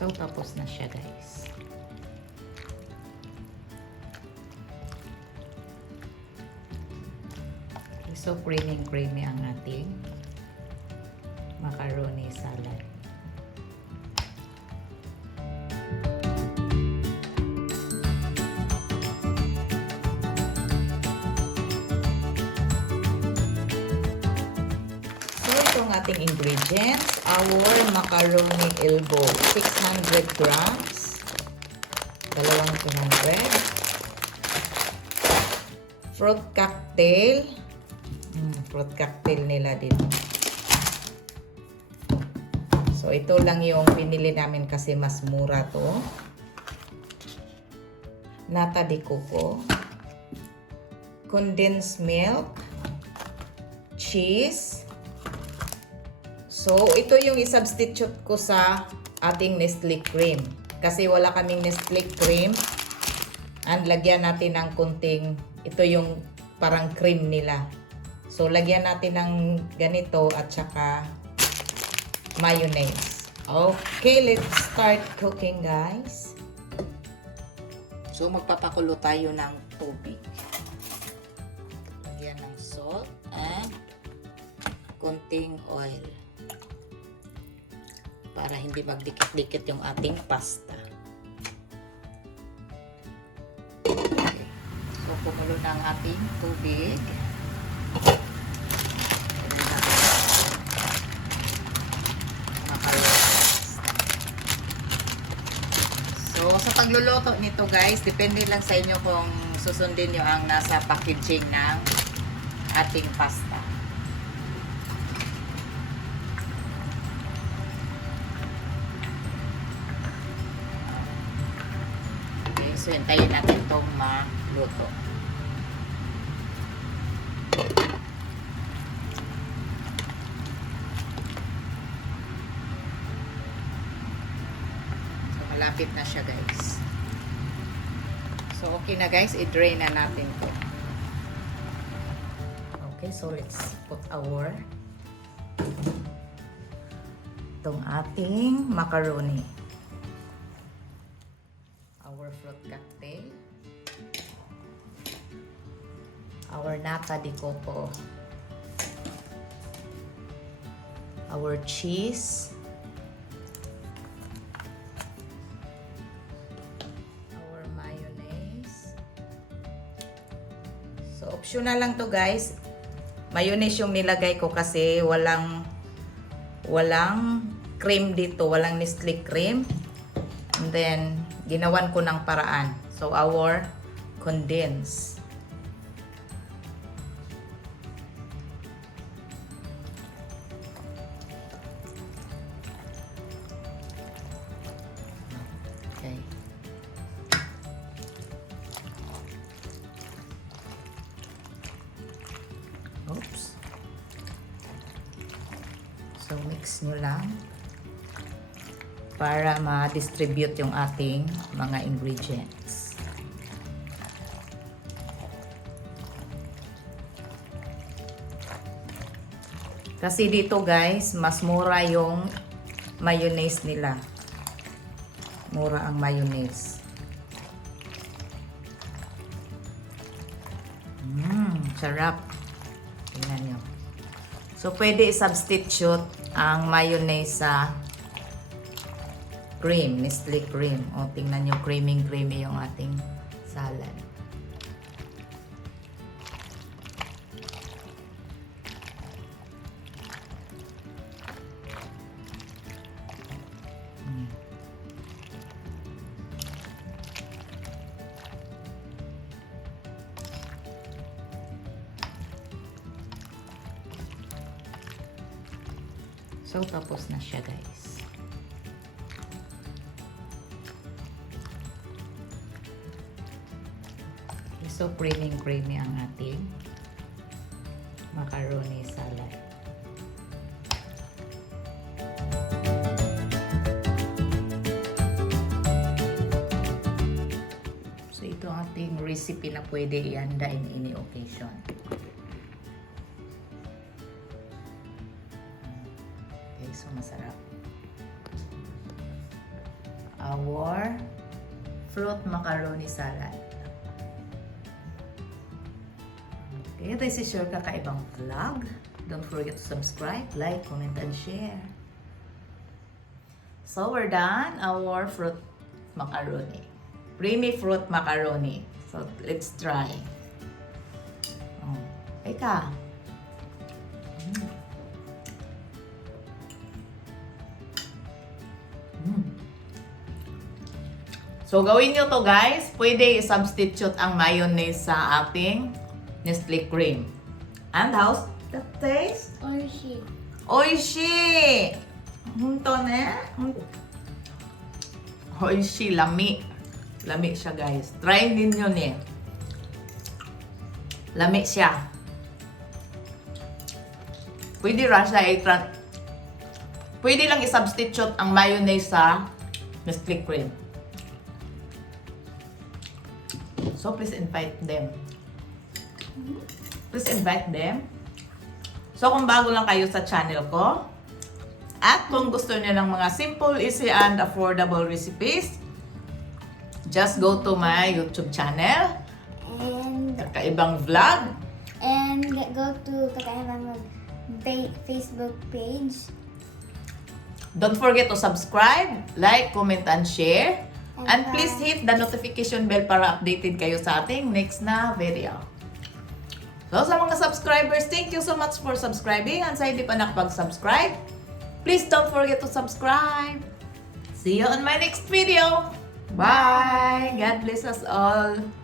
So, tapos na siya, guys. Okay, so, creamy ang ating macaroni salad. Ating ingredients, our macaroni elbow, 600 grams, dalawang 200, fruit cocktail nila dito. So, ito lang yung pinili namin kasi mas mura to. Nata de coco, condensed milk, cheese. So, ito yung isubstitute ko sa ating Nestle cream. Kasi wala kaming Nestle cream. And lagyan natin ng kunting, ito yung parang cream nila. So, lagyan natin ng ganito at saka mayonnaise. Okay, let's start cooking, guys. So, magpapakulo tayo ng tubig. Lagyan ng salt and kunting oil. Para hindi magdikit-dikit yung ating pasta. Okay. So, kumulo na ang ating tubig. So, sa pagluluto nito, guys, depende lang sa inyo kung susundin nyo ang nasa packaging ng ating pasta. So, hintayin natin itong maluto. So, malapit na siya, guys. So, okay na, guys. I-drain na natin ito. Okay, so let's put our itong ating macaroni. Our fruit cocktail, our nata de coco, our cheese, our mayonnaise. So, optional lang to, guys. Mayonnaise yung nilagay ko kasi walang cream dito, walang Nestle cream. And then, ginawan ko ng paraan. So, our condensed. Okay. Oops. So, mix nyo lang para ma-distribute yung ating mga ingredients. Kasi dito, guys, mas mura yung mayonnaise nila. Mura ang mayonnaise. Sarap. Tingnan nyo. So, pwede i-substitute ang mayonnaise sa cream, Nestle cream. O, tingnan nyo, creamy yung ating salad. So, tapos na siya, guys. So, creamy ang ating macaroni salad. So, ito ang ating recipe na pwede ihanda in any occasion. Okay, so masarap. our fruit macaroni salad. Okay, this is your Kaka'EVAng vlog. Don't forget to subscribe, like, comment, and share. So we're done our fruit macaroni. Creamy fruit macaroni. So let's try. Oh, ika. So gawin nyo to guys. Pwede i-substitute ang mayonnaise sa ating Nestle cream. And how's the taste? Oishi. Oishi! Hunto ne? Oishi, lami. Lami siya guys. Try ninyo ne. Lami siya. Pwede ra siya pwede lang i-substitute ang mayonnaise sa Nestle cream. So please invite them. Please invite them. So kung bago lang kayo sa channel ko, at kung gusto niyo ng mga simple, easy, and affordable recipes, just go to my YouTube channel, And Kaka'EVAng Vlog. and go to KAYONG Facebook page. Don't forget to subscribe, like, comment, and share. And And, please hit the notification bell para updated kayo sa ating next na video. So sa mga subscribers, thank you so much for subscribing. And sa hindi pa nakapag-subscribe, please don't forget to subscribe. See you on my next video. Bye! God bless us all.